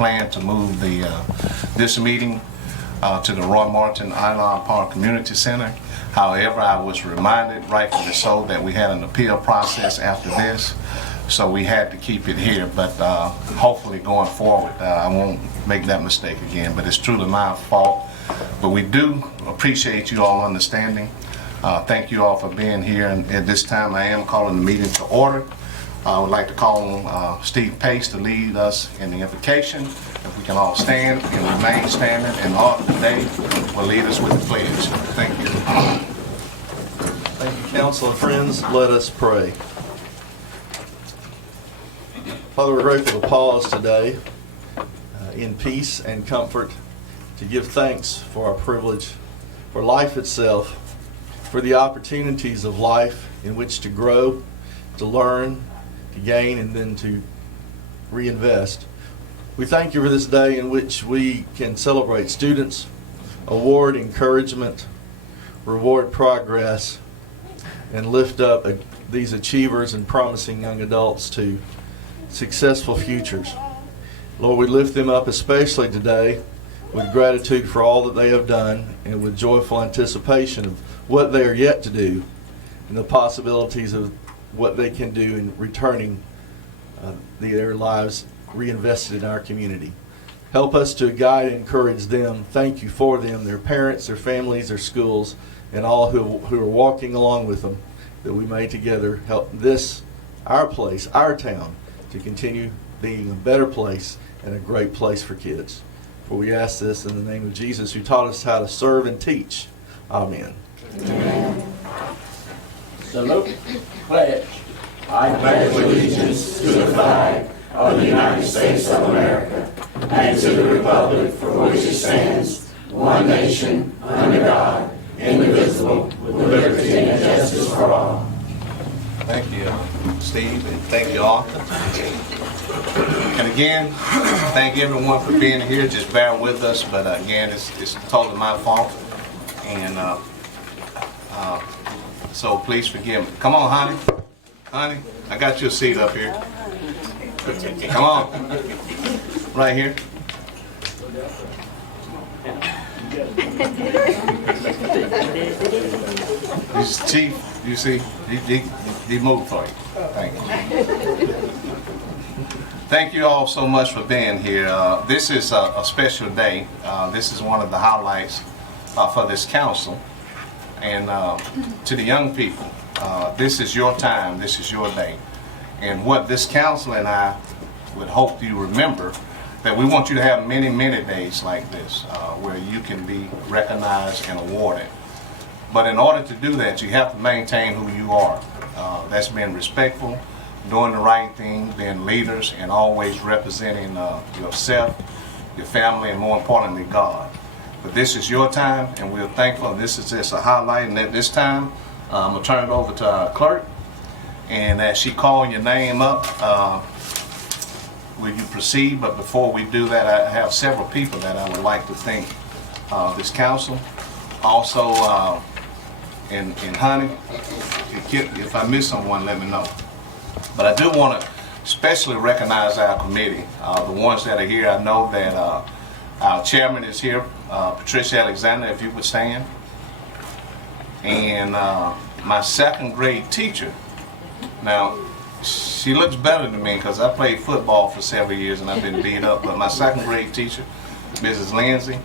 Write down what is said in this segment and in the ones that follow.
planned to move this meeting to the Roy Martin Island Park Community Center. However, I was reminded, rightfully so, that we had an appeal process after this, so we had to keep it here. But hopefully going forward, I won't make that mistake again. But it's truly my fault. But we do appreciate you all understanding. Thank you all for being here. And at this time, I am calling the meeting to order. I would like to call on Steve Pace to lead us in the invocation. If we can all stand and remain standing, and Art today will lead us with the pledge. Thank you. Thank you, council and friends. Let us pray. Father, we're grateful to pause today in peace and comfort to give thanks for our privilege, for life itself, for the opportunities of life in which to grow, to learn, to gain, and then to reinvest. We thank you for this day in which we can celebrate students, award encouragement, reward progress, and lift up these achievers and promising young adults to successful futures. Lord, we lift them up especially today with gratitude for all that they have done and with joyful anticipation of what they are yet to do and the possibilities of what they can do in returning their lives reinvested in our community. Help us to guide and encourage them. Thank you for them, their parents, their families, their schools, and all who are walking along with them, that we may together help this, our place, our town, to continue being a better place and a great place for kids. For we ask this in the name of Jesus, who taught us how to serve and teach. Amen. Amen. Salute. Pledge. I pledge allegiance to the flag of the United States of America and to the republic for which it stands, one nation, under God, indivisible, with liberty and justice for all. Thank you, Steve, and thank you all. And again, thank everyone for being here. Just bear with us, but again, it's totally my fault. And so please forgive me. Come on, honey. Honey, I got you a seat up here. Come on. Right here. This is Chief, you see, he moved for you. Thank you. Thank you all so much for being here. This is a special day. This is one of the highlights for this council. And to the young people, this is your time, this is your day. And what this council and I would hope you remember, that we want you to have many, many days like this where you can be recognized and awarded. But in order to do that, you have to maintain who you are. That's being respectful, doing the right thing, being leaders, and always representing yourself, your family, and more importantly, God. But this is your time, and we're thankful. This is just a highlight, and at this time, I'm going to turn it over to our clerk. And as she calls your name up, will you proceed? But before we do that, I have several people that I would like to thank this council. Also, and Honey, if I miss someone, let me know. But I do want to especially recognize our committee, the ones that are here. I know that our chairman is here, Patricia Alexander, if you would stand. And my second grade teacher. Now, she looks better than me because I played football for several years and I've been beat up. But my second grade teacher, Mrs. Lindsay.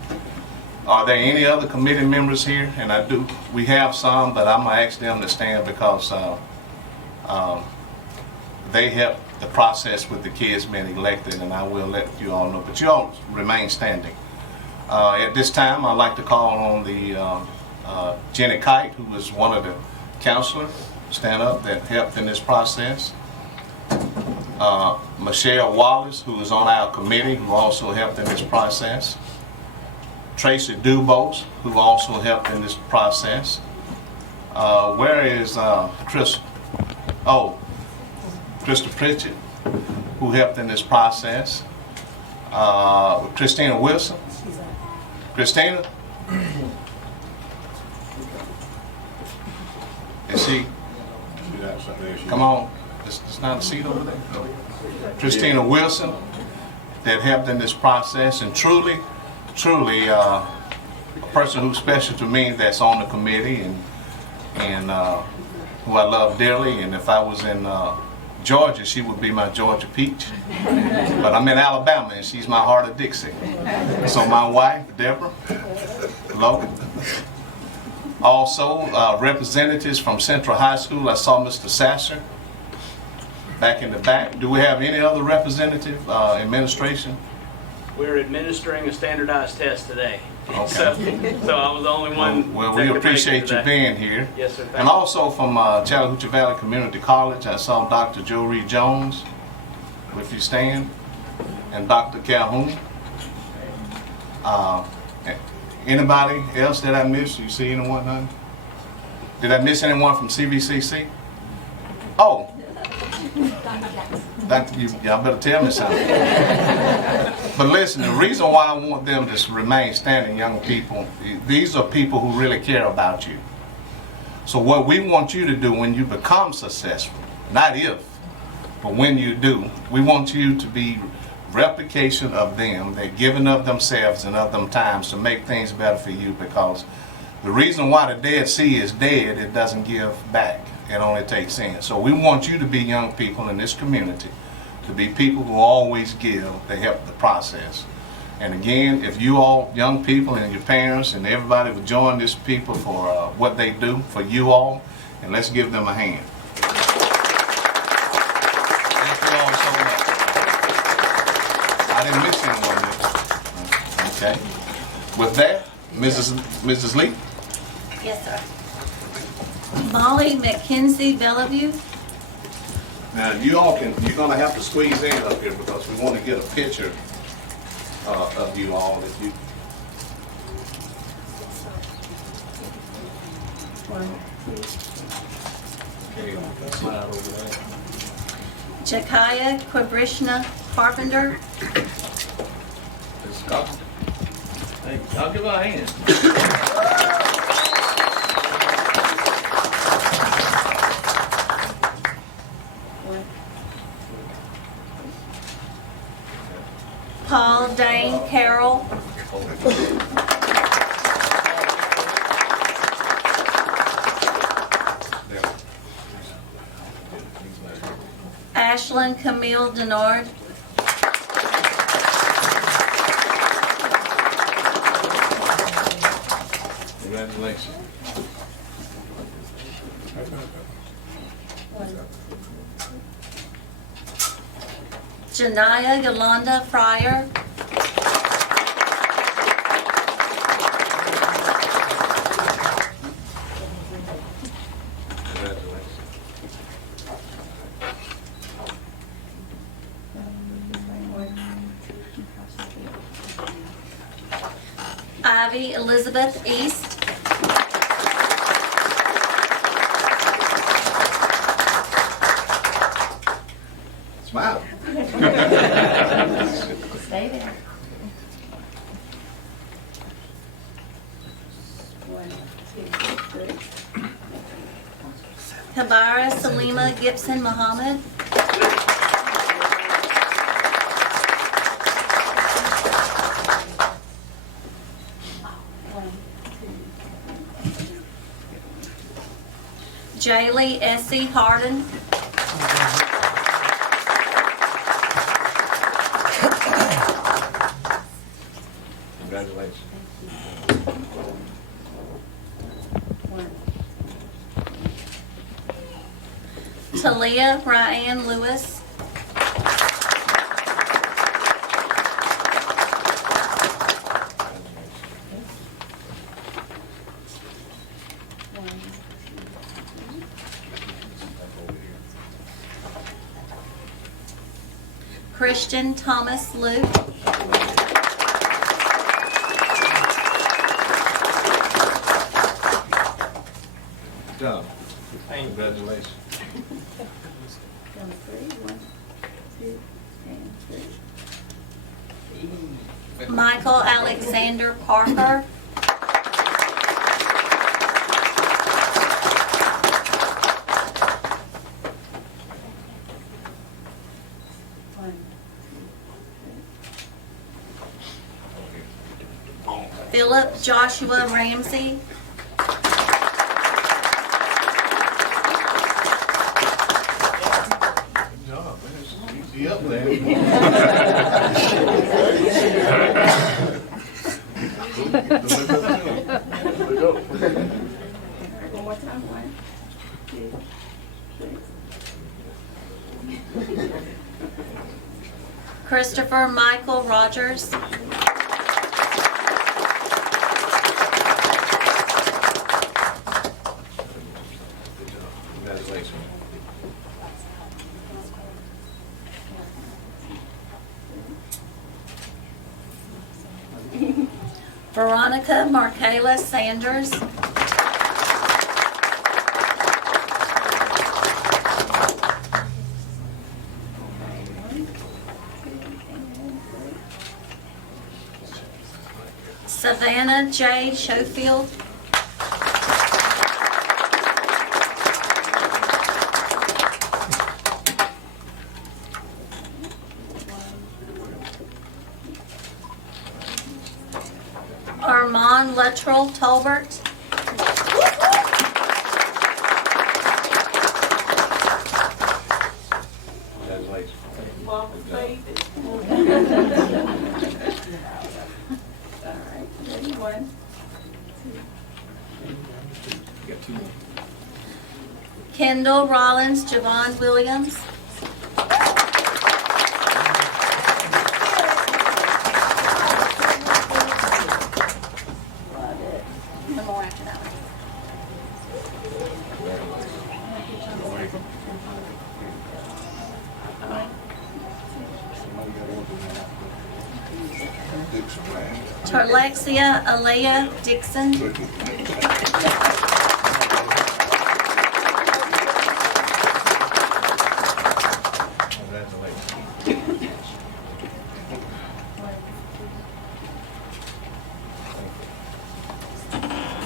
Are there any other committee members here? And we have some, but I'm going to ask them to stand because they help the process with the kids being elected, and I will let you all know. But you all remain standing. At this time, I'd like to call on the Jenny Kite, who was one of the counselors, stand up, that helped in this process. Michelle Wallace, who is on our committee, who also helped in this process. Tracy Dubose, who also helped in this process. Where is Chris? Oh, Krista Pritchett, who helped in this process. Christina Wilson. Christina? Is she? Come on. It's not a seat over there. No. Christina Wilson. that helped in this process, and truly a person who's special to me that's on the committee and who I love dearly. And if I was in Georgia, she would be my Georgia peach. But I'm in Alabama, and she's my heart of Dixie. So my wife, Deborah, Logan. Also, representatives from Central High School. I saw Mr. Sasser back in the back. Do we have any other representative, administration? We're administering a standardized test today. Okay. So I was the only one. Well, that we could make it appreciate you today. being here. Yes, sir. Thank And you. also from Chattahoochee Valley Community College, I saw Dr. Joe Reed Jones, if you stand, and Dr. Calhoun. Anybody else that I missed? You see anyone, honey? Did I miss anyone from CVCC? Oh. Y'all better tell me something. But listen, the reason why I want them to remain standing, young people, these are people who really care about you. So what we want you to do when you become successful, not if, but when you do, we want you to be replication of them. They're giving of themselves and of them times to make things better for you, because the reason why the Dead Sea is dead, it doesn't give back. It only takes in. So we want you to be young people in this community, to be people who always give to help the process. And again, if you all young people and your parents and everybody would join this people for what they do for you all, and let's give them a hand. Thank you all so much. I didn't miss anyone, did I? Okay. With that, Mrs. Lee. Yes, sir. Molly McKenzie Bellevue. Now you all you're gonna have to squeeze in up here because we want to get a picture of you all. If you. Okay, slide over there. Jakaya Quibrishna Carpenter. Hey, y'all give her a hand. Paul Dane Carroll. Ashlyn Camille Denard. Congratulations. Janaya Yolanda Fryer. Ivy Elizabeth East. Smile. Stay there. Kabara Salima Gibson Muhammad. Jaylee Essie Harden. Congratulations. Talia Ryan Lewis. Christian Thomas Luke. Good job. Congratulations. Michael Alexander Parker. Philip Joshua Ramsey. Easy up there. One more time. 1, 2, 3. Christopher Michael Rogers. Congratulations. Veronica Markayla Sanders. Savannah J. Schofield. Armand Luttrell Tolbert. Congratulations. Alright, ready? 1, You got 2 more. Kendall Rollins Javon Williams. One more after that one. Terlexia Alea Dixon. You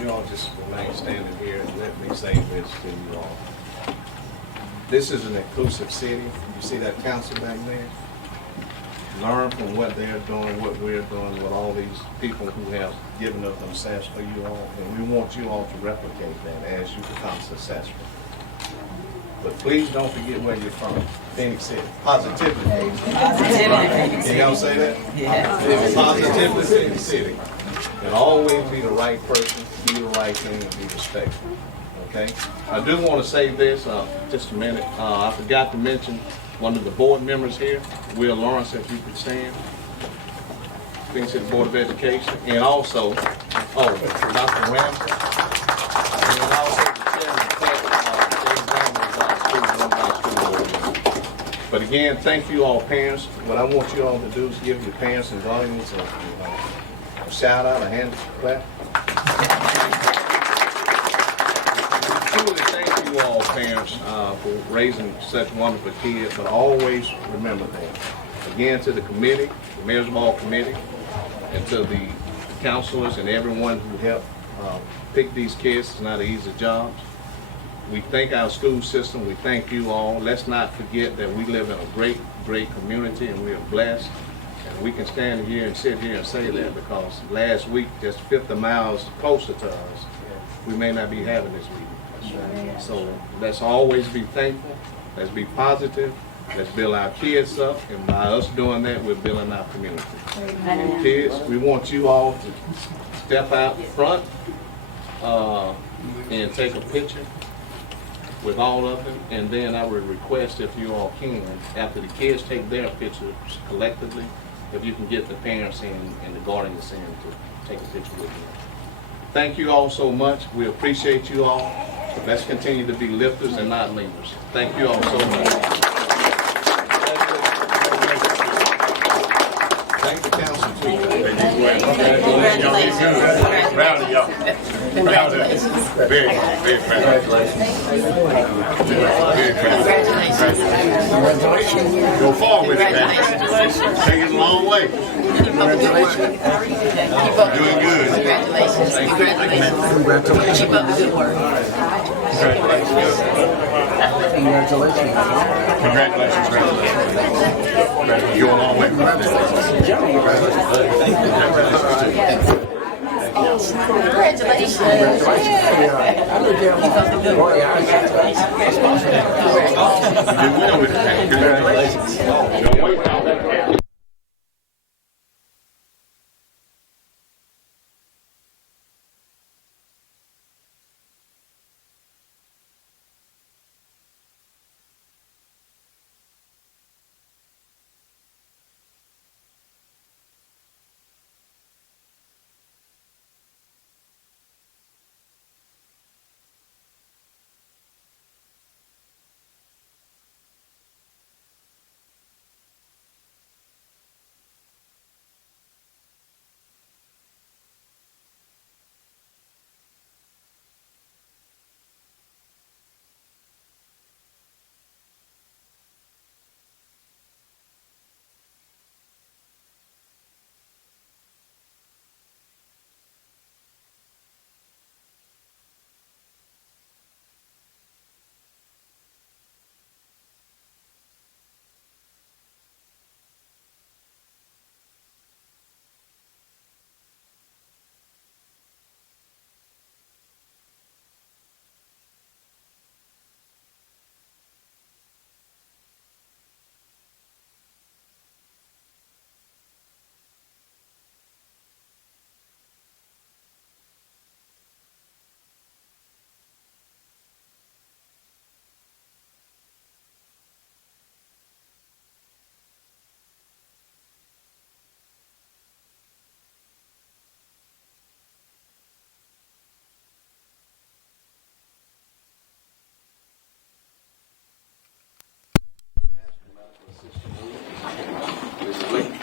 all just remain standing here and let me say this to you all. This is an inclusive city. You see that council back there? Learn from what they're doing, what we're doing, what all these people who have given up themselves for you all. And we want you all to replicate that as you become successful. But please don't forget where you're from. Phenix City. Positively. Can y'all say that? Yeah. Positively Phenix City. And always be the right person, do the right thing, and be respectful. Okay? I do want to say this, just a minute. I forgot to mention one of the board members here, Will Lawrence, if you could stand. Phoenix City Board of Education. And also, Dr. Ramsey. And also the chairman of the school board. But again, thank you all parents. What I want you all to do is give your parents and guardians a shout out, a hand clap. Truly thank you all parents for raising such wonderful kids, but always remember that. Again, to the committee, the Mayor's Ball Committee, and to the counselors and everyone who helped pick these kids. It's not an easy job. We thank our school system. We thank you all. Let's not forget that we live in a great, great community and we are blessed. And we can stand here and sit here and say that because last week, just 50 miles closer to us, we may not be having this meeting. So let's always be thankful. Let's be positive. Let's build our kids up. And by us doing that, we're building our community. And kids, we want you all to step out front and take a picture with all of them. And then I would request, if you all can, after the kids take their pictures collectively, if you can get the parents in and the guardians in to take a picture with them. Thank you all so much. We appreciate you all. Let's continue to be lifters and not leaners. Thank you all so much. Thank the council too. Congratulations. Proud of y'all. Proud of you. Very, very proud. Very proud. Congratulations. Go far with it, man. Take it a long way. Doing good. Congratulations. Congratulations. Keep up the good work. Congratulations. You're a long way. Congratulations. You did well with that. Congratulations. Don't wait till that happens.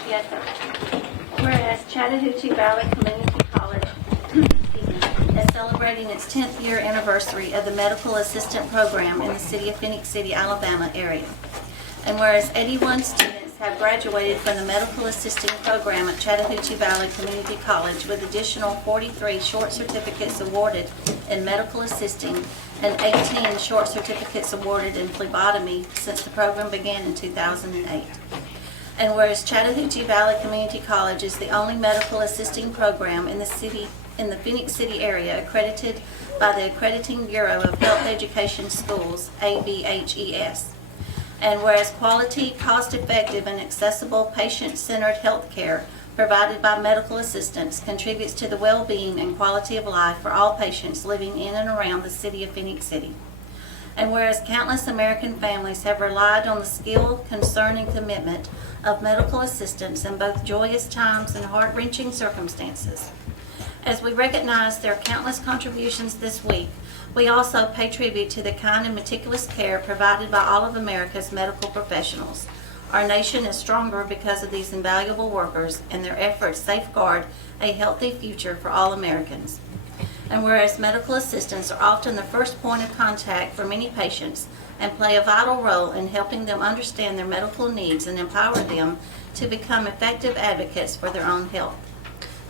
Yes, sir. Whereas Chattahoochee Valley Community College Is celebrating its 10th year anniversary of the Medical Assistant Program in the city of Phenix City, Alabama area. And whereas 81 students have graduated from the Medical Assisting Program at Chattahoochee Valley Community College with additional 43 short certificates awarded in medical assisting and 18 short certificates awarded in phlebotomy since the program began in 2008. And whereas Chattahoochee Valley Community College is the only medical assisting program in the Phenix City area accredited by the Accrediting Bureau of Health Education Schools, ABHES. And whereas quality, cost-effective, and accessible patient-centered health care provided by medical assistants contributes to the well-being and quality of life for all patients living in and around the city of Phenix City. And whereas countless American families have relied on the skill, concern, and commitment of medical assistants in both joyous times and heart-wrenching circumstances. As we recognize their countless contributions this week, we also pay tribute to the kind and meticulous care provided by all of America's medical professionals. Our nation is stronger because of these invaluable workers, and their efforts safeguard a healthy future for all Americans. And whereas medical assistants are often the first point of contact for many patients and play a vital role in helping them understand their medical needs and empower them to become effective advocates for their own health.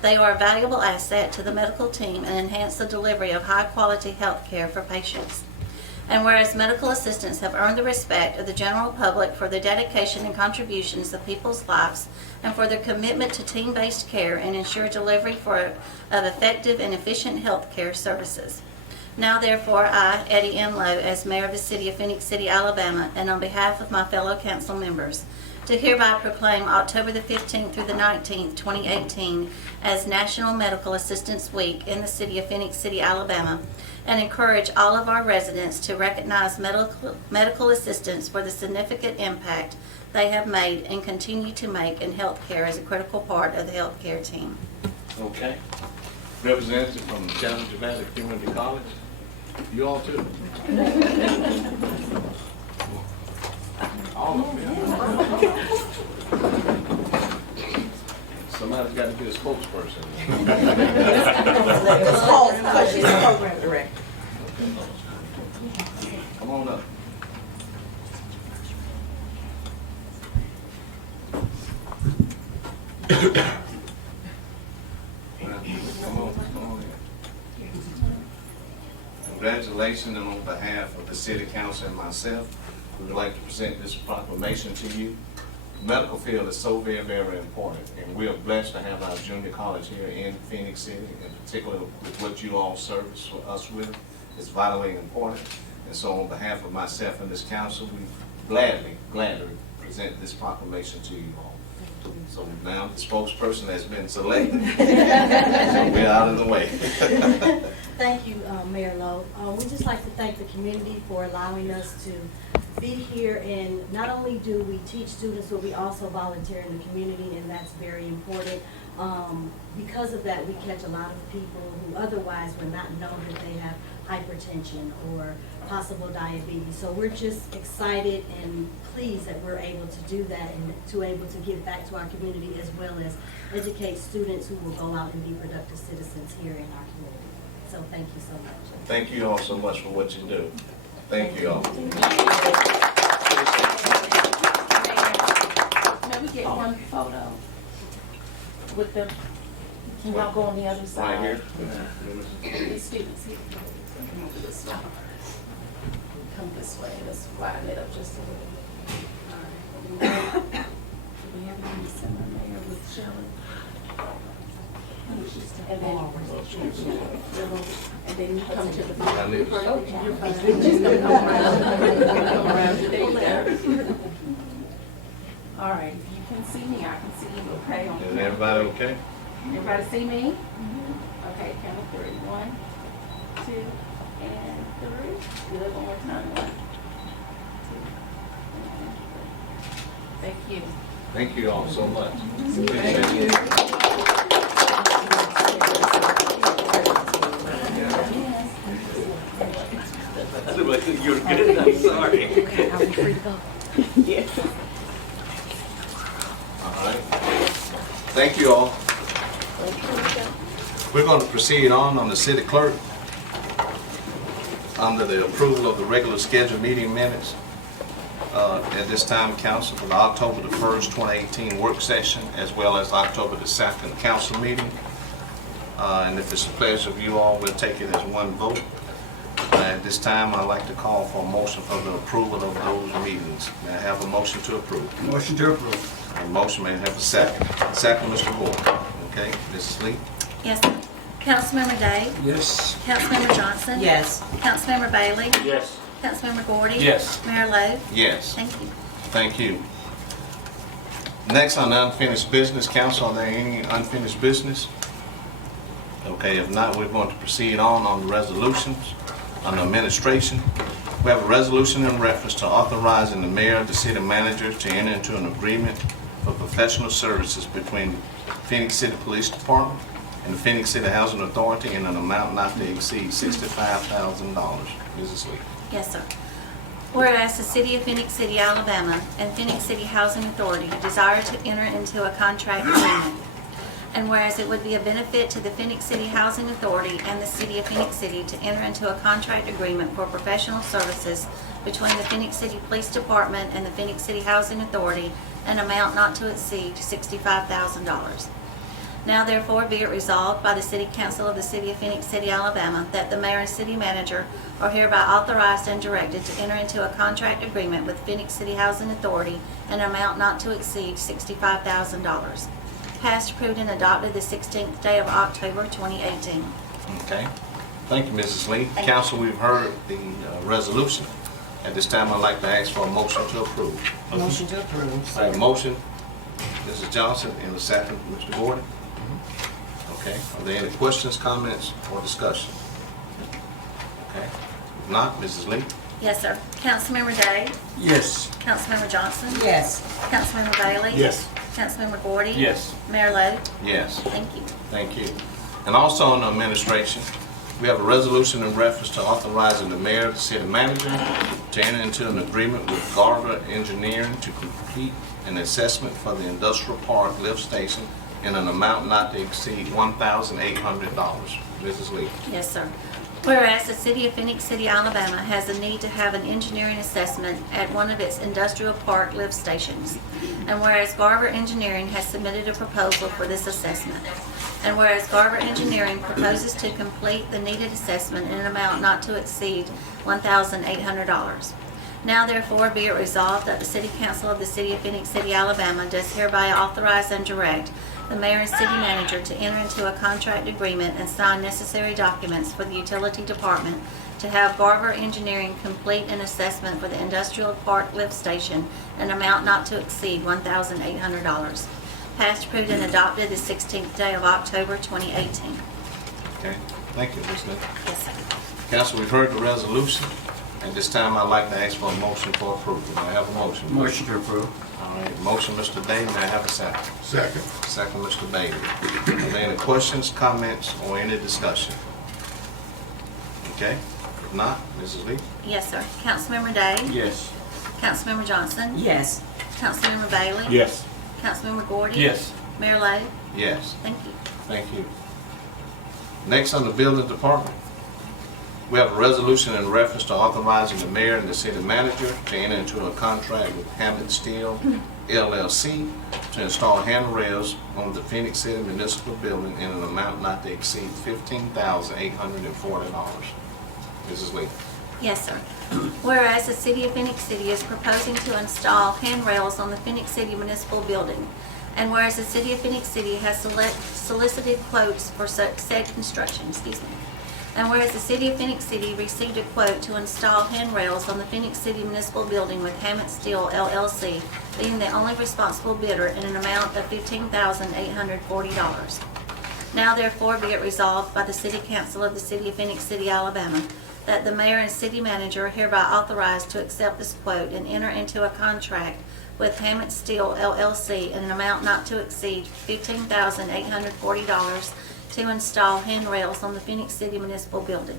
They are a valuable asset to the medical team and enhance the delivery of high-quality health care for patients. And whereas medical assistants have earned the respect of the general public for their dedication and contributions to people's lives and for their commitment to team-based care and ensure delivery of effective and efficient health care services. Now therefore, I, Eddie M. Lowe, as Mayor of the City of Phenix City, Alabama, and on behalf of my fellow council members, to hereby proclaim October the 15th through the 19th, 2018 as National Medical Assistance Week in the city of Phenix City, Alabama, and encourage all of our residents to recognize medical assistants for the significant impact they have made and continue to make in healthcare as a critical part of the healthcare team. Okay. Representative from Chattahoochee Valley Community College. You all too. All of them. Somebody's got to be a spokesperson. She's the program director. Come on up. Come on in. Congratulations, and on behalf of the City Council and myself, we would like to present this proclamation to you. medical field is so very, very important, and we are blessed to have our junior college here in Phenix City, in particular with what you all service us with. It's vitally important, and so on behalf of myself and this council, we gladly present this proclamation to you all. So now the spokesperson has been selected, so we're out of the way. Thank you, Mayor Lowe. We'd just like to thank the community for allowing us to be here, and not only do we teach students, but we also volunteer in the community, and that's very important. Because of that, we catch a lot of people who otherwise would not know that they have hypertension or possible diabetes. So we're just excited and pleased that we're able to do that and to able to give back to our community, as well as educate students who will go out and be productive citizens here in our community. So thank you so much. Thank you all so much for what you do. Thank you all. May we get one photo with them? Can y'all go on the other side? Right here. The students here. Come over this way. Come this way. Let's widen it up just a little. All right. Do we have it in the center there with Shelley? And then you come to the front. All right, if you can see me, I can see you, okay? Is everybody okay? Everybody see me? Okay, count of 3. 1, 2, and 3. Good, one more time. 1, 2, and 3. Thank you. Thank you all so much. Thank you. You're good, I'm sorry. Yes. All right. Thank you all. We're going to proceed on the city clerk. Under the approval of the regular scheduled meeting minutes. At this time, council, for the October the 1st, 2018 work session, as well as October the 2nd council meeting. And if it's a pleasure of you all, we'll take it as one vote. At this time, I'd like to call for a motion for the approval of those meetings. May I have a motion to approve? Motion to approve. A motion, may I have a second? Second, Mr. Ward. Okay, Mrs. Lee? Yes, sir. Councilmember Day? Yes. Councilmember Johnson? Yes. Councilmember Bailey? Yes. Councilmember Gordy? Yes. Mayor Lowe? Yes. Thank you. Thank you. Next on the unfinished business, council, are there any unfinished business? Okay, if not, we're going to proceed on the resolutions, on the administration. We have a resolution in reference to authorizing the mayor and the city manager to enter into an agreement for professional services between Phenix City Police Department and the Phenix City Housing Authority in an amount not to exceed $65,000. Mrs. Lee. Yes, sir. Whereas the City of Phenix City, Alabama and Phenix City Housing Authority desire to enter into a contract agreement, and whereas it would be a benefit to the Phenix City Housing Authority and the City of Phenix City to enter into a contract agreement for professional services between the Phenix City Police Department and the Phenix City Housing Authority, an amount not to exceed $65,000. Now therefore be it resolved by the City Council of the City of Phenix City, Alabama, that the mayor and city manager are hereby authorized and directed to enter into a contract agreement with Phenix City Housing Authority, an amount not to exceed $65,000. Passed, approved, and adopted the 16th day of October 2018. Okay. Thank you, Mrs. Lee. Council, we've heard the resolution. At this time, I'd like to ask for a motion to approve. Motion to approve. I have a motion, Mrs. Johnson, and a second, Mr. Gordon. Okay. Are there any questions, comments, or discussion? Okay. If not, Mrs. Lee? Yes, sir. Councilmember Day? Yes. Councilmember Johnson? Yes. Councilmember Bailey? Yes. Councilmember Gordy? Yes. Mayor Lowe? Yes. Thank you. Thank you. And also on the administration, we have a resolution in reference to authorizing the mayor, the city manager, to enter into an agreement with Garver Engineering to complete an assessment for the industrial park lift station in an amount not to exceed $1,800. Mrs. Lee. Yes, sir. Whereas the City of Phenix City, Alabama has a need to have an engineering assessment at one of its industrial park lift stations. And whereas Garver Engineering has submitted a proposal for this assessment. And whereas Garver Engineering proposes to complete the needed assessment in an amount not to exceed $1,800. Now therefore be it resolved that the City Council of the City of Phenix City, Alabama does hereby authorize and direct the mayor and city manager to enter into a contract agreement and sign necessary documents for the utility department to have Garver Engineering complete an assessment for the industrial park lift station, an amount not to exceed $1,800. Passed, approved, and adopted the 16th day of October 2018. Okay, thank you, Ms. Lee. Yes, sir. Council, we've heard the resolution. At this time, I'd like to ask for a motion for approval. May I have a motion? Motion to approve. All right, motion, Mr. Day. May I have a second? Second. Second, Mr. Bailey. Are there any questions, comments, or any discussion? Okay, if not, Mrs. Lee? Yes, sir. Councilmember Day? Yes. Councilmember Johnson? Yes. Councilmember Bailey? Yes. Councilmember Gordy? Yes. Mayor Lo? Yes. Thank you. Thank you. Next, on the building department, we have a resolution in reference to authorizing the mayor and the city manager to enter into a contract with Hammond Steel LLC to install handrails on the Phenix City Municipal Building in an amount not to exceed $15,840. Mrs. Lee. Yes, sir. Whereas the City of Phenix City is proposing to install handrails on the Phenix City Municipal Building, and whereas the City of Phenix City has solicited quotes for said construction, and whereas the City of Phenix City received a quote to install handrails on the Phenix City Municipal Building with Hammond Steel LLC being the only responsible bidder in an amount of $15,840. Now therefore be it resolved by the City Council of the City of Phenix City, Alabama, that the mayor and city manager are hereby authorized to accept this quote and enter into a contract with Hammond Steel LLC in an amount not to exceed $15,840 to install handrails on the Phenix City Municipal Building.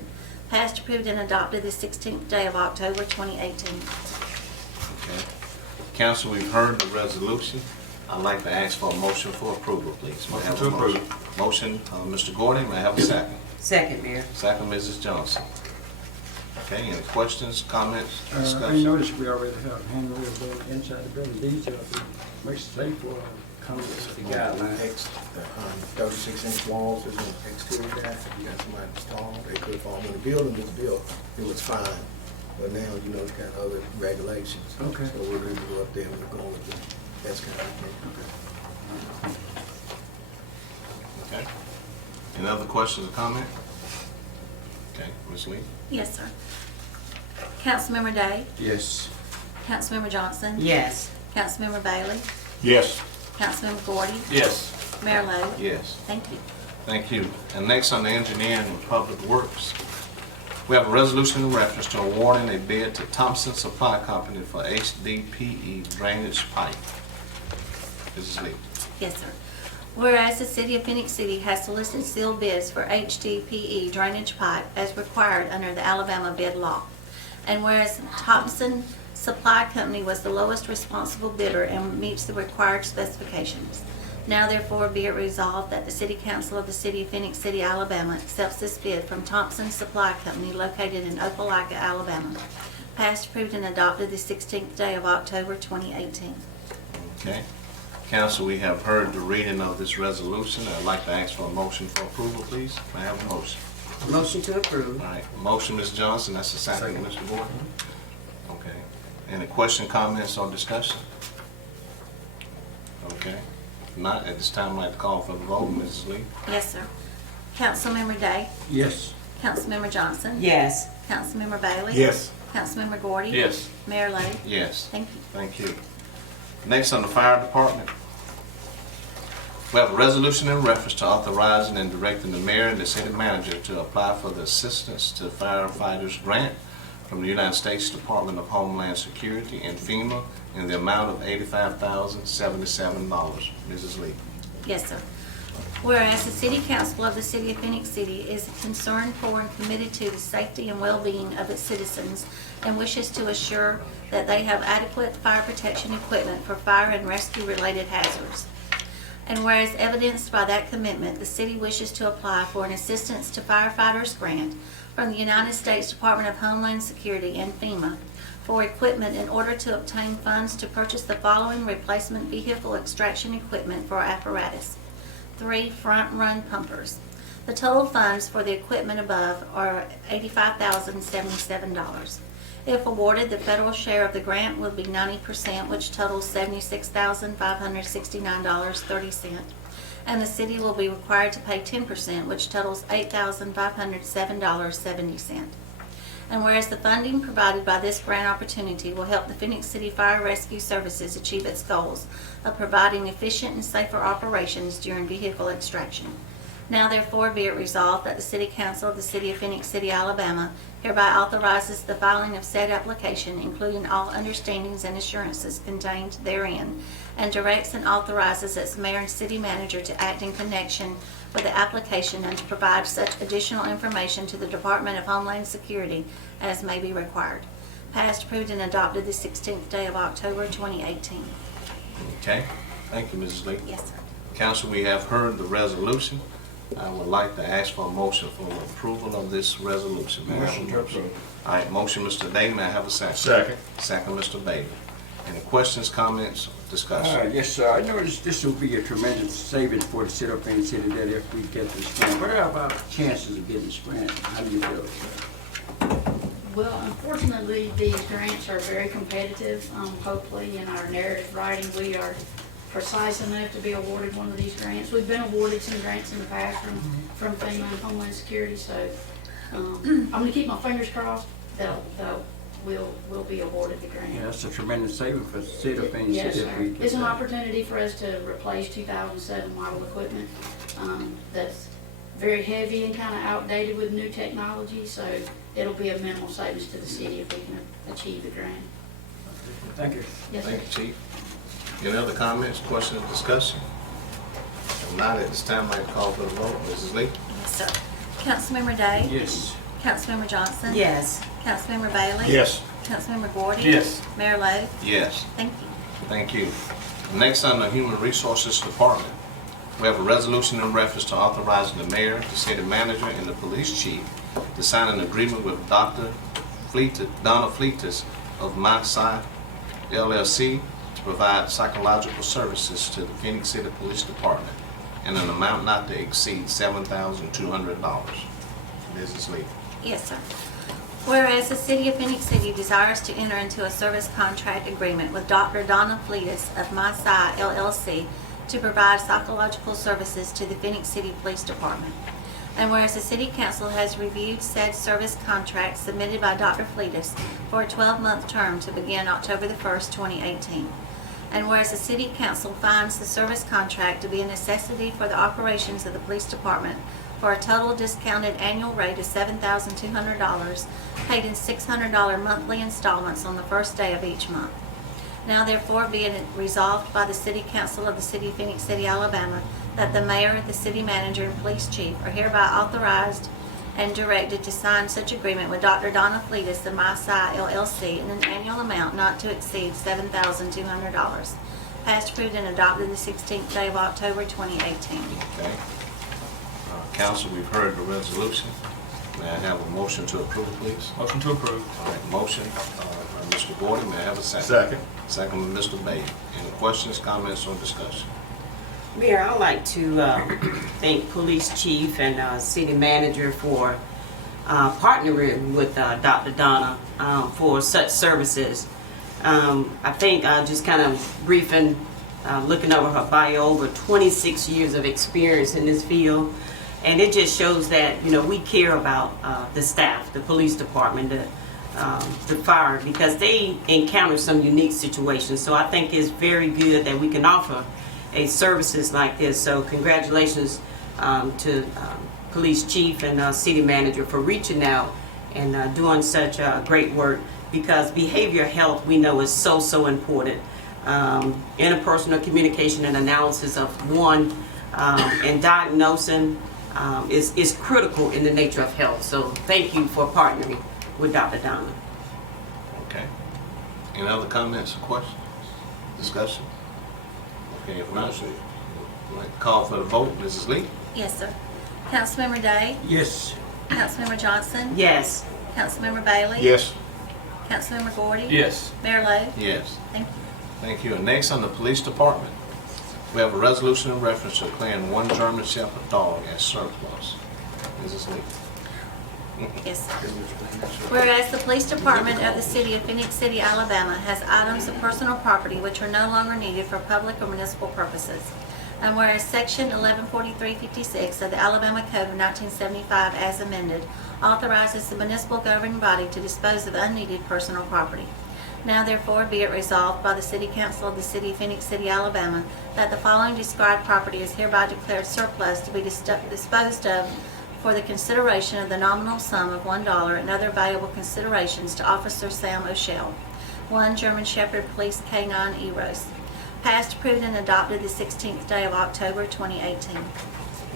Passed, approved, and adopted the 16th day of October 2018. Okay. Council, we've heard the resolution. I'd like to ask for a motion for approval, please. May I have a motion? Motion, Mr. Gordon, may I have a second? Second, Mayor. Second, Mrs. Johnson. Okay, any questions, comments, I discussion? noticed we already have handrails inside the building. These are makes it safe for coming to the guidelines. 36-inch walls, there's no exterior that. If you got somebody installed, they could have fallen when the building was built, it was fine. But now, you know, it's got other regulations. Okay. So we're going to go up there and we're going with that's kind of thing. Okay. Any other questions or comments? Okay, Ms. Lee? Yes, sir. Councilmember Day? Yes. Councilmember Johnson? Yes. Councilmember Bailey? Yes. Councilmember Gordy? Yes. Mayor Lo? Yes. Thank you. Thank you. And next on the engineering and public works, we have a resolution in reference to awarding a bid to Thompson Supply Company for HDPE drainage pipe. Mrs. Lee. Yes, sir. Whereas the City of Phenix City has solicited sealed bids for HDPE drainage pipe as required under the Alabama bid law. And whereas Thompson Supply Company was the lowest responsible bidder and meets the required specifications. Now therefore be it resolved that the City Council of the City of Phenix City, Alabama accepts this bid from Thompson Supply Company located in Opelika, Alabama. Passed, approved, and adopted the 16th day of October 2018. Okay. Council, we have heard the reading of this resolution. I'd like to ask for a motion for approval, please. May I have a motion? Motion to approve. All right, motion, Ms. Johnson, that's the second, Mr. Gordon. Okay. Any question, comments, or discussion? Okay. If not, at this time, I'd like to call for the vote. Mrs. Lee? Yes, sir. Councilmember Day? Yes. Councilmember Johnson? Yes. Councilmember Bailey? Yes. Councilmember Gordy? Yes. Mayor Lo? Yes. Thank you. Thank you. Next on the fire department, we have a resolution in reference to authorizing and directing the mayor and the city manager to apply for the Assistance to Firefighters Grant from the United States Department of Homeland Security and FEMA in the amount of $85,077. Mrs. Lee. Yes, sir. Whereas the City Council of the City of Phenix City is concerned for and committed to the safety and well-being of its citizens and wishes to assure that they have adequate fire protection equipment for fire and rescue-related hazards. And whereas evidenced by that commitment, the city wishes to apply for an Assistance to Firefighters Grant from the United States Department of Homeland Security and FEMA for equipment in order to obtain funds to purchase the following replacement vehicle extraction equipment for apparatus. 3 front-run pumpers. The total funds for the equipment above are $85,077. If awarded, the federal share of the grant will be 90%, which totals $76,569.30. And the city will be required to pay 10%, which totals $8,507.70. And whereas the funding provided by this grant opportunity will help the Phenix City Fire Rescue Services achieve its goals of providing efficient and safer operations during vehicle extraction. Now therefore be it resolved that the City Council of the City of Phenix City, Alabama hereby authorizes the filing of said application, including all understandings and assurances contained therein, and directs and authorizes its mayor and city manager to act in connection with the application and to provide such additional information to the Department of Homeland Security as may be required. Passed, approved, and adopted the 16th day of October 2018. Okay, thank you, Mrs. Lee. Yes, sir. Council, we have heard the resolution. I would like to ask for a motion for approval of this resolution. May I have a Motion to approve. All right, motion, Mr. Day. May I have a second? Second. Second, Mr. Bailey. Any questions, comments, discussion? Yes, sir. I noticed this will be a tremendous savings for the city of Phoenix City that if we get this grant. What are our chances of getting this grant? How do you feel? Well, unfortunately, these grants are very competitive. Hopefully, in our narrative writing, we are precise enough to be awarded one of these grants. We've been awarded some grants in the past from FEMA and Homeland Security, so I'm going to keep my fingers crossed that we'll be awarded the grant. Yeah, that's a tremendous saving for the city of Phoenix Yes, City. if we sir. get It's an that. opportunity for us to replace 2007 model equipment that's very heavy and kind of outdated with new technology, so it'll be a minimal savings to the city if we can achieve the grant. Thank you. Yes, sir. Thank you, Chief. Any other comments, questions, discussion? If not, at this time, I'd like to call for the vote. Mrs. Lee? Yes, sir. Councilmember Day? Yes. Councilmember Johnson? Yes. Councilmember Bailey? Yes. Councilmember Gordy? Yes. Mayor Lo? Yes. Thank you. Thank you. Next, on the Human Resources Department, we have a resolution in reference to authorizing the mayor, the city manager, and the police chief to sign an agreement with Donna Fleetus of My Side LLC to provide psychological services to the Phoenix City Police Department in an amount not to exceed $7,200. Mrs. Lee. Yes, sir. Whereas the City of Phoenix City desires to enter into a service contract agreement with Dr. Donna Fleetus of My Side LLC to provide psychological services to the Phoenix City Police Department. And whereas the City Council has reviewed said service contract submitted by Dr. Fleetus for a 12-month term to begin October the 1st, 2018. And whereas the City Council finds the service contract to be a necessity for the operations of the police department for a total discounted annual rate of $7,200, paid in $600 monthly installments on the first day of each month. Now therefore be it resolved by the City Council of the City of Phoenix City, Alabama, that the mayor, the city manager, and police chief are hereby authorized and directed to sign such agreement with Dr. Donna Fleetus of My Side LLC in an annual amount not to exceed $7,200. Passed, approved, and adopted the 16th day of October 2018. Okay. Council, we've heard the resolution. May I have a motion to approve, please? Motion to approve. All right, motion by Mr. Gordon. May I have a second? Second. Second by Mr. Bailey. Any questions, comments, or discussion? Mayor, I'd like to thank Police Chief and City Manager for partnering with Dr. Donna for such services. I think just kind of briefing, looking over her bio, over 26 years of experience in this field. And it just shows that, you know, we care about the staff, the police department, the fire, because they encounter some unique situations. So I think it's very good that we can offer services like this. So congratulations to Police Chief and City Manager for reaching out and doing such great work, because behavioral health, we know, is so important. Interpersonal communication and analysis of one and diagnosing is critical in the nature of health. So thank you for partnering with Dr. Donna. Okay. Any other comments or questions? Discussion? Okay, if not, I'd like to call for the vote. Mrs. Lee? Yes, sir. Councilmember Day? Yes. Councilmember Johnson? Yes. Councilmember Bailey? Yes. Councilmember Gordy? Yes. Mayor Lo? Yes. Thank you. Thank you. And next, on the police department, we have a resolution in reference to declaring one German Shepherd dog as surplus. Mrs. Lee. Yes, sir. Whereas the police department of the city of Phenix City, Alabama has items of personal property which are no longer needed for public or municipal purposes. And whereas section 114356 of the Alabama Code of 1975 as amended authorizes the municipal governing body to dispose of unneeded personal property. Now therefore be it resolved by the City Council of the City of Phenix City, Alabama, that the following described property is hereby declared surplus to be disposed of for the consideration of the nominal sum of $1 and other valuable considerations to Officer Sam O'Shell. 1 German Shepherd Police K9 Eros. Passed, approved, and adopted the 16th day of October 2018.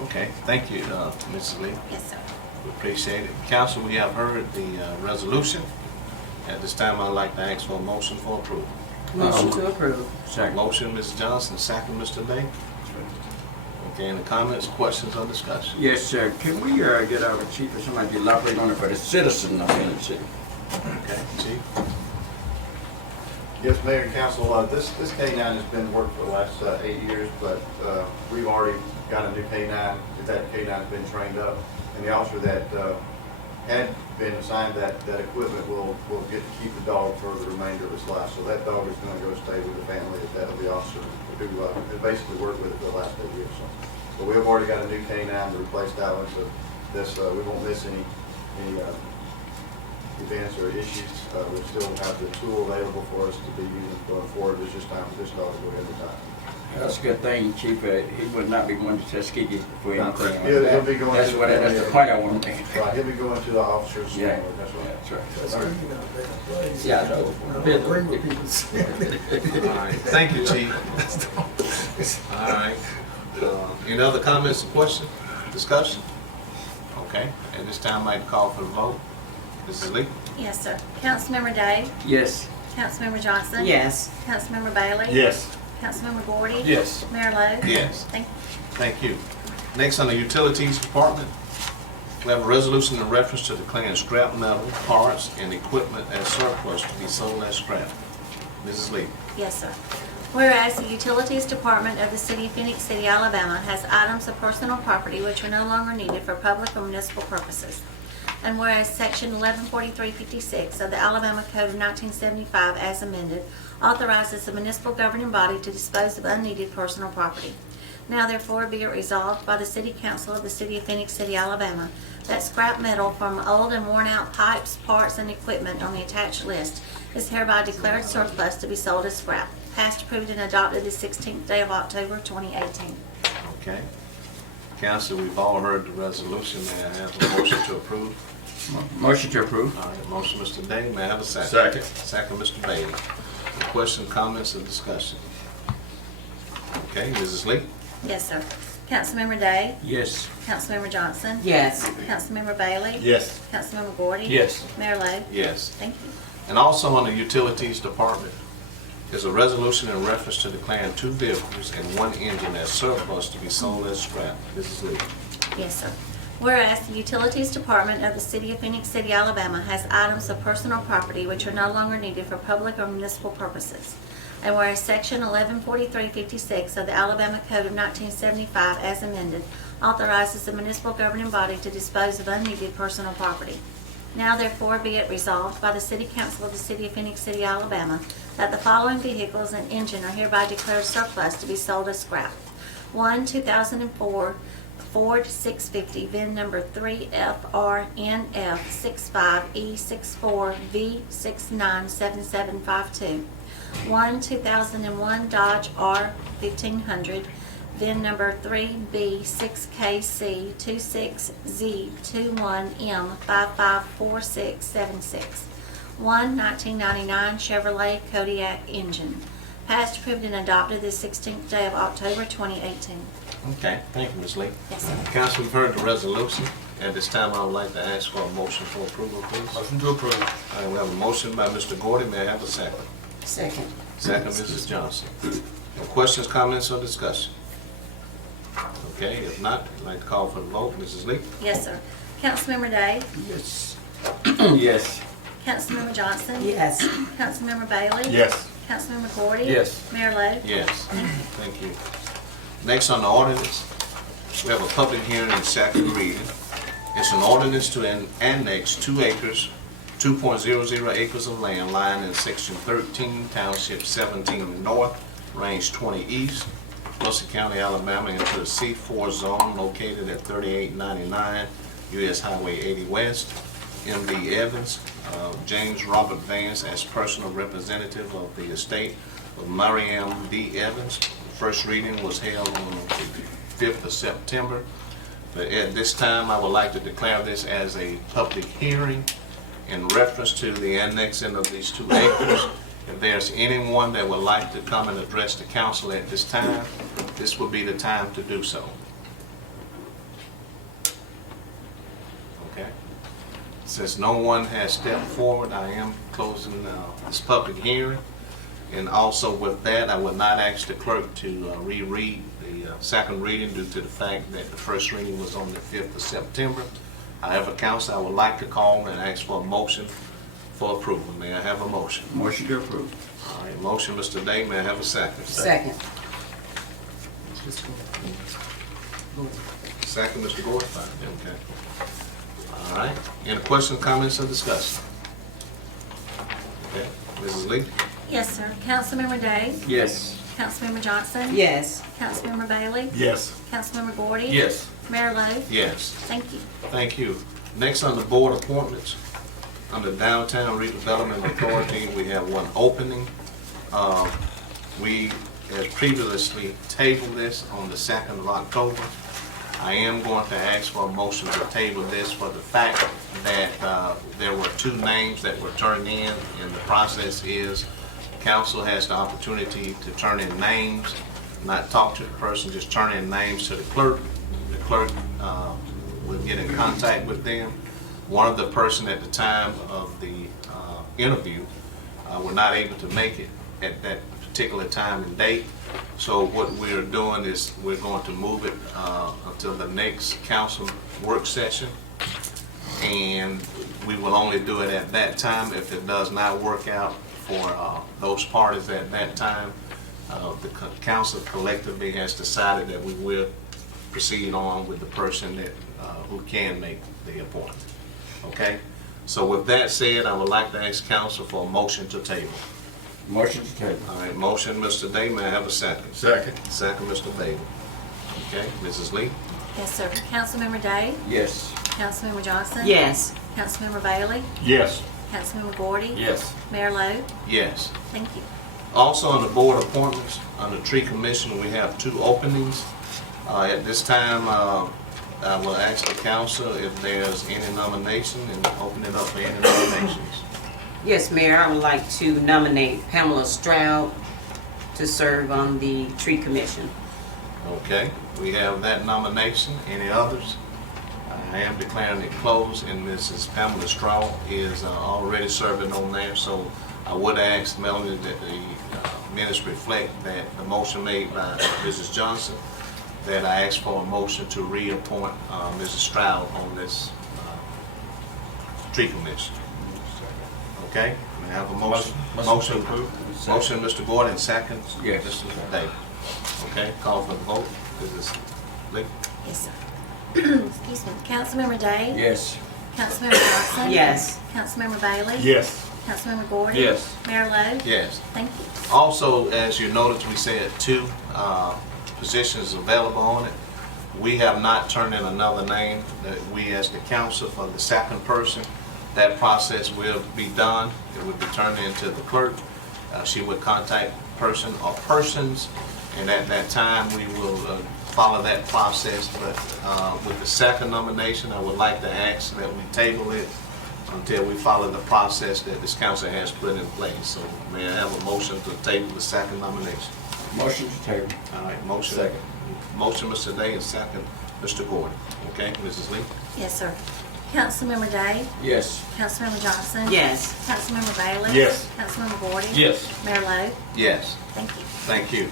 Okay, thank you, Mrs. Lee. Yes, sir. We appreciate it. Council, we have heard the resolution. At this time, I'd like to ask for a motion for approval. Motion to approve. Second. Motion, Mrs. Johnson, second, Mr. Day. Okay, any comments, questions, or discussion? Yes, sir. Can we get our chief or somebody to elaborate on it for the citizen of Phenix City? Okay, Chief? Yes, Mayor and Council, this K-9 has been working for the last 8 years, but we've already got a new K-9. That K-9 has been trained up, and the officer that had been assigned that equipment will get to keep the dog for the remainder of his life. So that dog is going to go stay with the family of the officer who basically worked with it for the last 8 years. So we have already got a new K-9 to replace that one, so this we won't miss any events or issues. We still have the tool available for us to be using going forward. It's just time for this dog to go ahead and die. That's a good thing, Chief. He would not be going to Tuskegee for anything like He'll that. be going That's to what. That's the point I want to make. Right, he'll be going to the officers. Yeah, That's right. that's right. Yeah, I know. Agree with people. All right, thank you, Chief. All right. Any other comments or questions, discussion? Okay, at this time, I'd call for the vote. Mrs. Lee? Yes, sir. Councilmember Day? Yes. Councilmember Johnson? Yes. Councilmember Bailey? Yes. Councilmember Gordy? Yes. Mayor Lo? Yes. Thank you. Thank you. Next, on the Utilities Department, we have a resolution in reference to declaring scrap metal, parts, and equipment as surplus to be sold as scrap. Mrs. Lee? Yes, sir. Whereas the Utilities Department of the City of Phenix City, Alabama has items of personal property which are no longer needed for public or municipal purposes. And whereas Section 114356 of the Alabama Code of 1975 as amended authorizes the municipal governing body to dispose of unneeded personal property. Now therefore be it resolved by the City Council of the City of Phenix City, Alabama, that scrap metal from old and worn out pipes, parts, and equipment on the attached list is hereby declared surplus to be sold as scrap. Passed, approved, and adopted the 16th day of October 2018. Okay. Council, we've all heard the resolution. May I have a motion to approve? Motion to approve. All right, motion, Mr. Day. May I have a second? Second. Second, Mr. Bailey. Any questions, comments, or discussion? Okay, Mrs. Lee? Yes, sir. Councilmember Day? Yes. Councilmember Johnson? Yes. Councilmember Bailey? Yes. Councilmember Gordy? Yes. Mayor Lo? Yes. Thank you. And also on the Utilities Department is a resolution in reference to declaring 2 vehicles and 1 engine as surplus to be sold as scrap. Mrs. Lee? Yes, sir. Whereas the Utilities Department of the City of Phenix City, Alabama has items of personal property which are no longer needed for public or municipal purposes. And whereas Section 114356 of the Alabama Code of 1975 as amended authorizes the municipal governing body to dispose of unneeded personal property. Now therefore be it resolved by the City Council of the City of Phenix City, Alabama, that the following vehicles and engine are hereby declared surplus to be sold as scrap. 1 2004 Ford 650, VIN number 3FRNF64E64V697752. 1 2001 Dodge R1500, VIN number 3B6KC26Z21M554676. 1 1999 Chevrolet Kodiak engine. Passed, approved, and adopted this 16th day of October 2018. Okay, thank you, Ms. Lee. Yes, sir. Council, we've heard the resolution. At this time, I would like to ask for a motion for approval, please. Motion to approve. All right, we have a motion by Mr. Gordy. May I have a second? Second. Second, Mrs. Johnson. No questions, comments, or discussion? Okay, if not, I'd like to call for the vote. Mrs. Lee? Yes, sir. Councilmember Day? Yes. Yes. Councilmember Johnson? Yes. Councilmember Bailey? Yes. Councilmember Gordy? Yes. Mayor Lo? Yes. Thank you. Next on the ordinance, we have a public hearing and second reading It's an ordinance to annex 2.00 acres of land lying in section 13, township 17 north, range 20 east, Wilson County, Alabama, into the C4 zone located at 3899 U.S. Highway 80 West. M.D. Evans, James Robert Vance as personal representative of the estate of Mariam D. Evans. First reading was held on the 5th of September. But at this time, I would like to declare this as a public hearing in reference to the annexing of these 2 acres. If there's anyone that would like to come and address the council at this time, this would be the time to do so. Okay. Since no one has stepped forward, I am closing this public hearing. And also with that, I would not ask the clerk to reread the second reading due to the fact that the first reading was on the 5th of September. However, council, I would like to call and ask for a motion for approval. May I have a motion? Motion to approve. All right, motion, Mr. Day. May I have a second? Second. Second, Mr. Gordon. Okay. All right. Any questions, comments, or discussion? Okay. Mrs. Lee? Yes, sir. Councilmember Day? Yes. Councilmember Johnson? Yes. Councilmember Bailey? Yes. Councilmember Gordy? Yes. Mayor Lo? Yes. Thank you. Thank you. Next on the board appointments, under Downtown Redevelopment Authority, we have one opening. We had previously tabled this on the 2nd of October. I am going to ask for a motion to table this for the fact that there were 2 names that were turned in, and the process is council has the opportunity to turn in names, not talk to the person, just turn in names to the clerk. The clerk will get in contact with them. One of the person at the time of the interview were not able to make it at that particular time and date. So what we're doing is we're going to move it until the next council work session, and we will only do it at that time. If it does not work out for those parties at that time, the council collectively has decided that we will proceed on with the person that who can make the appointment. Okay? So with that said, I would like to ask council for a motion to table. Motion to table. All right, motion, Mr. Day. May I have a second? Second. Second, Mr. Bailey. Okay, Mrs. Lee? Yes, sir. Councilmember Day? Yes. Councilmember Johnson? Yes. Councilmember Bailey? Yes. Councilmember Gordy? Yes. Mayor Lo? Yes. Thank you. Also on the board appointments, on the tree commission, we have 2 openings. At this time, I will ask the council if there's any nomination and open it up for any nominations. Yes, Mayor, I would like to nominate Pamela Stroud to serve on the tree commission. Okay, we have that nomination. Any others? I am declaring it closed, and Mrs. Pamela Straw is already serving on there, so I would ask Melanie that the minutes reflect that the motion made by Mrs. Johnson, that I ask for a motion to reappoint Mrs. Stroud on this tree commission. Okay, may I have a motion? Motion approved. Motion, Mr. Gordon, second. Yes. Mr. Davis. Okay, call for the vote. Mrs. Lee? Yes, sir. Excuse me. Councilmember Day? Yes. Councilmember Johnson? Yes. Councilmember Bailey? Yes. Councilmember Gordy? Yes. Mayor Lo? Yes. Thank you. Also, as you noticed, we said 2 positions available on it. We have not turned in another name that we as the council for the second person. That process will be done. It would be turned into the clerk. She would contact person or persons, and at that time we will follow that process. But with the second nomination, I would like to ask that we table it until we follow the process that this council has put in place. So may I have a motion to table the second nomination? Motion to table. All right, motion. Second. Motion, Mr. Day, and second, Mr. Gordon. Okay, Mrs. Lee? Yes, sir. Councilmember Day? Yes. Councilmember Johnson? Yes. Councilmember Bailey? Yes. Councilmember Gordy? Yes. Mayor Lo? Yes. Thank you. Thank you.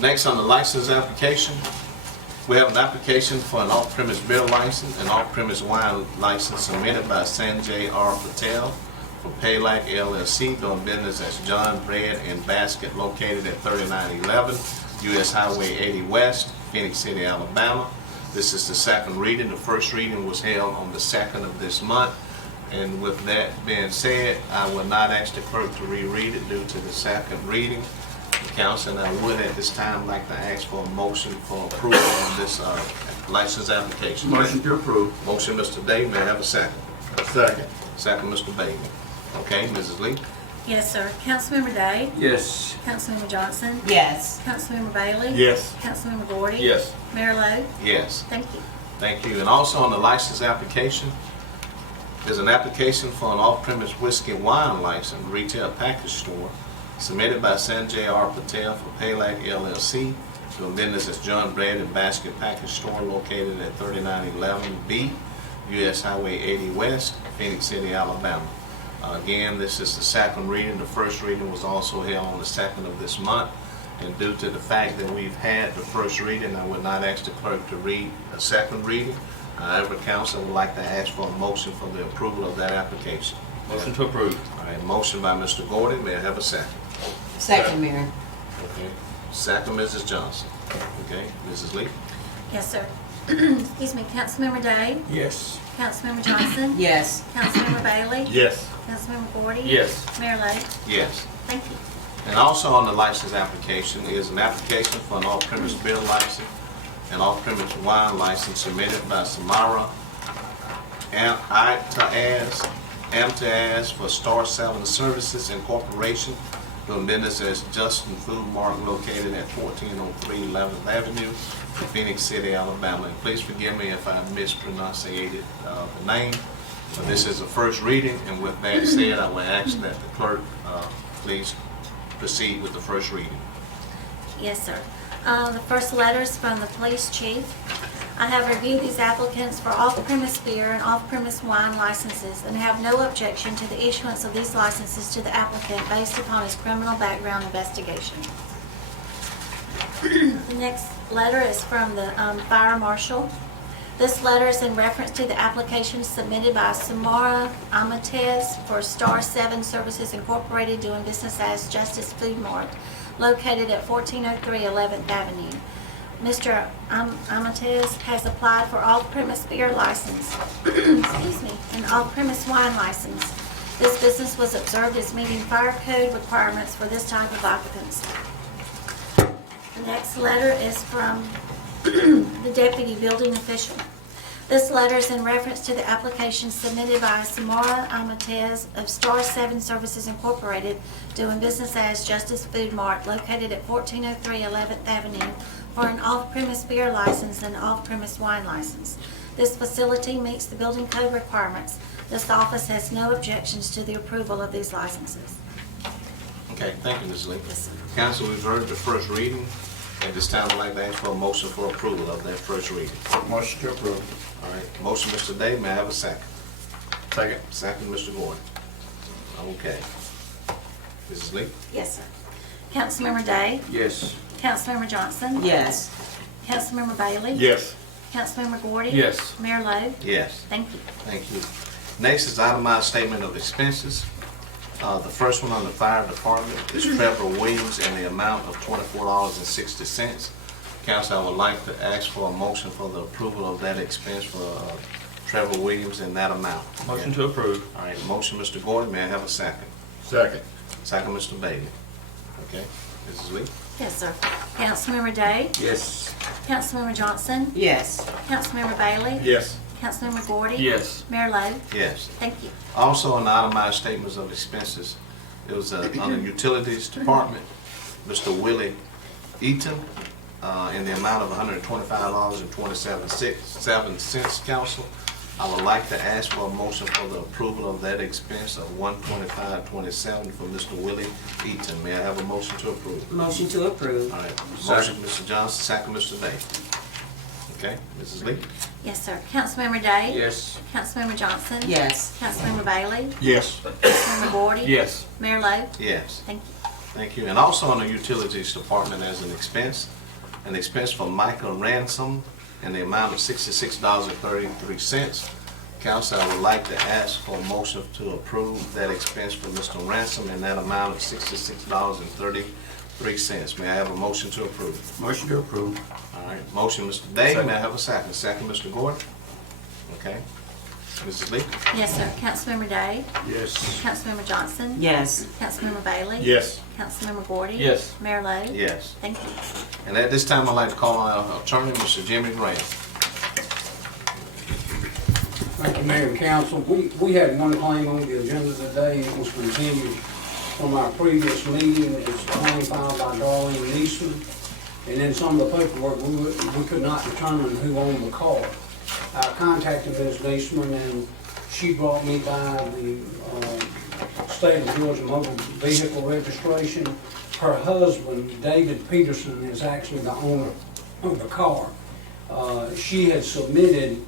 Next on the license application, we have an application for an off-premise beer license and off-premise wine license submitted by Sanjay R. Patel from Paylac LLC, doing business as John Bread and Basket, located at 3911 U.S. Highway 80 West, Phenix City, Alabama. This is the second reading. The first reading was held on the 2nd of this month. And with that being said, I will not ask the clerk to reread it due to the second reading. Council, and I would at this time like to ask for a motion for approval of this license application. Motion to approve. Motion, Mr. Day. May I have a second? Second. Second, Mr. Bailey. Okay, Mrs. Lee? Yes, sir. Councilmember Day? Yes. Councilmember Johnson? Yes. Councilmember Bailey? Yes. Councilmember Gordy? Yes. Mayor Lo? Yes. Thank you. Thank you. And also on the license application, there's an application for an off-premise whiskey and wine license retail package store submitted by Sanjay R. Patel for Paylac LLC, doing business as John Bread and Basket Package Store located at 3911B US Highway 80 West, Phenix City, Alabama. Again, this is the second reading. The first reading was also held on the 2nd of this month. And due to the fact that we've had the first reading, I would not ask the clerk to read a second reading. However, council would like to ask for a motion for the approval of that application. Motion to approve. All right, motion by Mr. Gordy. May I have a second? Second, Mayor. Okay. Second, Mrs. Johnson. Okay, Mrs. Lee? Yes, sir. Excuse me. Councilmember Day? Yes. Councilmember Johnson? Yes. Councilmember Bailey? Yes. Councilmember Gordy? Yes. Mayor Lo? Yes. Thank you. And also on the license application is an application for an off-premise beer license and off-premise wine license submitted by Samara Amtaz for Star 7 Services Incorporation, doing business as Justin Food Mart located at 1403 11th Avenue, Phenix City, Alabama. And please forgive me if I mispronunciated the name, but this is the first reading, and with that said, I will ask that the clerk please proceed with the first reading. Yes, sir. The first letter is from the police chief. I have reviewed these applicants for off-premise beer and off-premise wine licenses and have no objection to the issuance of these licenses to the applicant based upon his criminal background investigation. The next letter is from the fire marshal. This letter is in reference to the application submitted by Samara Amatez for Star 7 Services Incorporated, doing business as Justice Food Mart, located at 1403 11th Avenue. Mr. Amatez has applied for off-premise beer license, excuse me, and off-premise wine license. This business was observed as meeting fire code requirements for this type of occupancy. The next letter is from the deputy building official. This letter is in reference to the application submitted by Samara Amatez of Star 7 Services Incorporated, doing business as Justice Food Mart, located at 1403 11th Avenue, for an off-premise beer license and off-premise wine license. This facility meets the building code requirements. This office has no objections to the approval of these licenses. Okay, thank you, Ms. Lee. Yes, sir. Council, we've heard the first reading. At this time, I'd like to ask for a motion for approval of that first reading. Motion to approve. All right, motion, Mr. Day. May I have a second? Second. Second, Mr. Gordon. Okay. Mrs. Lee? Yes, sir. Councilmember Day? Yes. Councilmember Johnson? Yes. Councilmember Bailey? Yes. Councilmember Gordy? Yes. Mayor Lo? Yes. Thank you. Thank you. Next is itemized statement of expenses. The first one on the fire department is Trevor Williams in the amount of $24.60. Council, I would like to ask for a motion for the approval of that expense for Trevor Williams in that amount. Motion to approve. All right, motion, Mr. Gordon. May I have a second? Second. Second, Mr. Bailey. Okay, Mrs. Lee? Yes, sir. Councilmember Day? Yes. Councilmember Johnson? Yes. Councilmember Bailey? Yes. Councilmember Gordy? Yes. Mayor Lo? Yes. Thank you. Also, on the itemized statements of expenses, it was on the utilities department, Mr. Willie Eaton, in the amount of $125.27. Council, I would like to ask for a motion for the approval of that expense of $125.27 for Mr. Willie Eaton. May I have a motion to approve? Motion to approve. All right, motion, Mr. Johnson, second, Mr. Day. Okay, Mrs. Lee? Yes, sir. Councilmember Day? Yes. Councilmember Johnson? Yes. Councilmember Bailey? Yes. Councilmember Gordy? Yes. Mayor Lo? Yes. Thank you. Thank you. And also on the utilities department as an expense for Michael Ransom in the amount of $66.33. Council, I would like to ask for a motion to approve that expense for Mr. Ransom in that amount of $66.33. $0.03. May I have a motion to approve? Motion to approve. All right, motion, Mr. Day. May I have a second? Second, Mr. Gordon. Okay. Mrs. Lee? Yes, sir. Councilmember Day? Yes. Councilmember Johnson? Yes. Councilmember Bailey? Yes. Councilmember Gordy? Yes. Mayor Lo? Yes. Thank you. And at this time, I'd like to call on our attorney, Mr. Jimmy Graham. Thank you, Mayor and Council. We had one claim on the agenda today, and it was continued from our previous meeting. It's a claim filed by Darlene Neesman. And in some of the paperwork, we could not determine who owned the car. I contacted Ms. Neesman, and she brought me by the state of Georgia motor vehicle registration. Her husband, David Peterson, is actually the owner of the car. She had submitted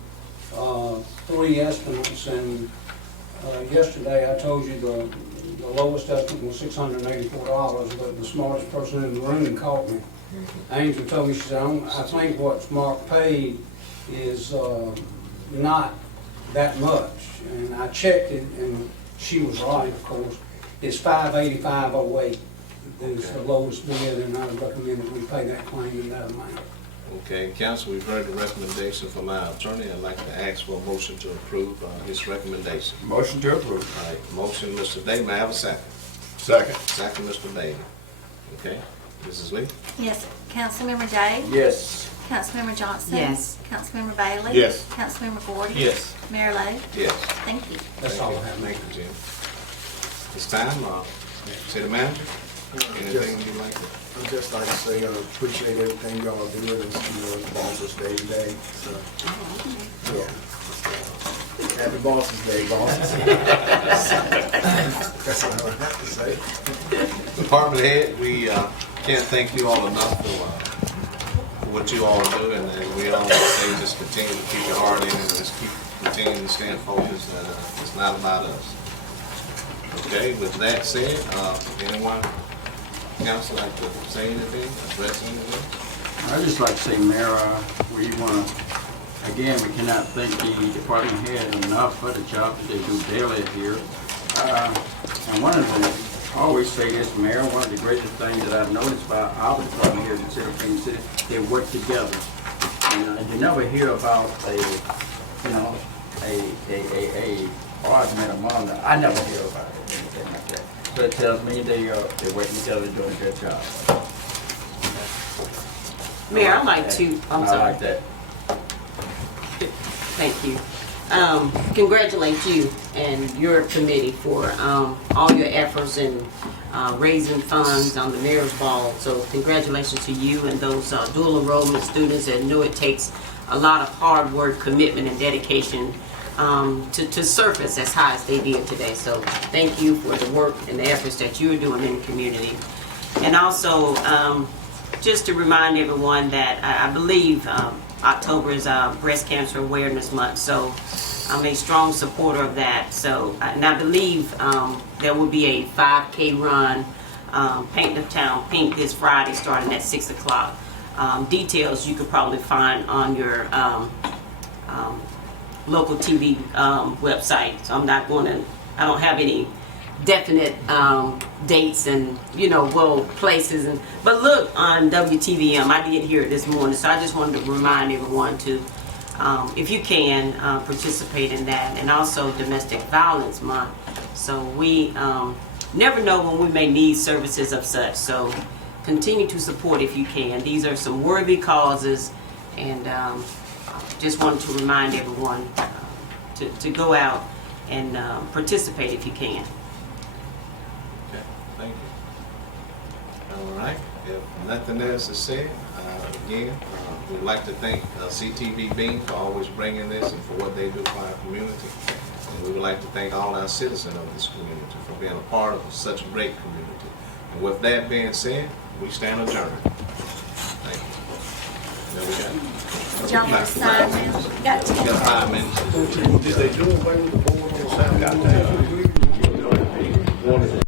3 estimates, and yesterday I told you the lowest estimate was $684, but the smartest person in the room called me. Angel told me, she said, I think what Mark paid is not that much. And I checked it, and she was right, of course. It's $585.08 is the lowest bid, and I would recommend that we pay that claim in that amount. Okay, council, we've heard the recommendation from our attorney. I'd like to ask for a motion to approve his recommendation. Motion to approve. All right, motion, Mr. Day. May I have a second? Second. Second, Mr. Bailey. Okay, Mrs. Lee? Yes, Councilmember Day? Yes. Councilmember Johnson? Yes. Councilmember Bailey? Yes. Councilmember Gordy? Yes. Mayor Lo? Yes. Thank you. That's all I have. Thank you, Jim. This time, city manager, anything you'd like to? I'd just like to say I appreciate everything y'all are doing. It's, it's Bosses Day today. So, yeah. Happy Bosses Day, bosses. That's all I have to say. Department head, we can't thank you all enough for what you all are doing. And we all say just continue to keep your heart in and just keep continuing to stand focused that it's not about us. Okay, with that said, anyone, council, like to say anything, address anything? I'd just like to say, Mayor, we want to, again, we cannot thank the department head enough for the job that they do daily here. And one of the, I always say this, Mayor, one of the greatest things that I've noticed about our department here in Phenix City, they work together. And you never hear about a argument among them. I never hear about it, anything like that. So it tells me they're working together, doing a good job. Mayor, I'd like to, I'm I sorry. like that. Thank you. Congratulate you and your committee for all your efforts in raising funds on the Mayor's Ball. So congratulations to you and those dual enrollment students that know it takes a lot of hard work, commitment, and dedication to surface as high as they did today. So thank you for the work and the efforts that you're doing in the community. And also, just to remind everyone that I believe October is Breast Cancer Awareness Month, so I'm a strong supporter of that. So, and I believe there will be a 5K run, Paint the Town Pink, this Friday starting at 6 o'clock. Details you could probably find on your local TV website. So I'm not going to, I don't have any definite dates and places, but look on WTVM. I did hear it this morning, so I just wanted to remind everyone to, if you can, participate in that. And also Domestic Violence Month, so we never know when we may need services of such, so continue to support if you can. These are some worthy causes, and just wanted to remind everyone to go out and participate if you can. Okay, thank you. All right, if nothing else is said, again, we'd like to thank CTVBeam for always bringing this and for what they do for our community. And we would like to thank all our citizens of this community for being a part of such a great community. And with that being said, we stand adjourned. Thank you. There we go. Did y'all want to sign now? Got We got 5 minutes. Did they do away with the board on the south? Got that.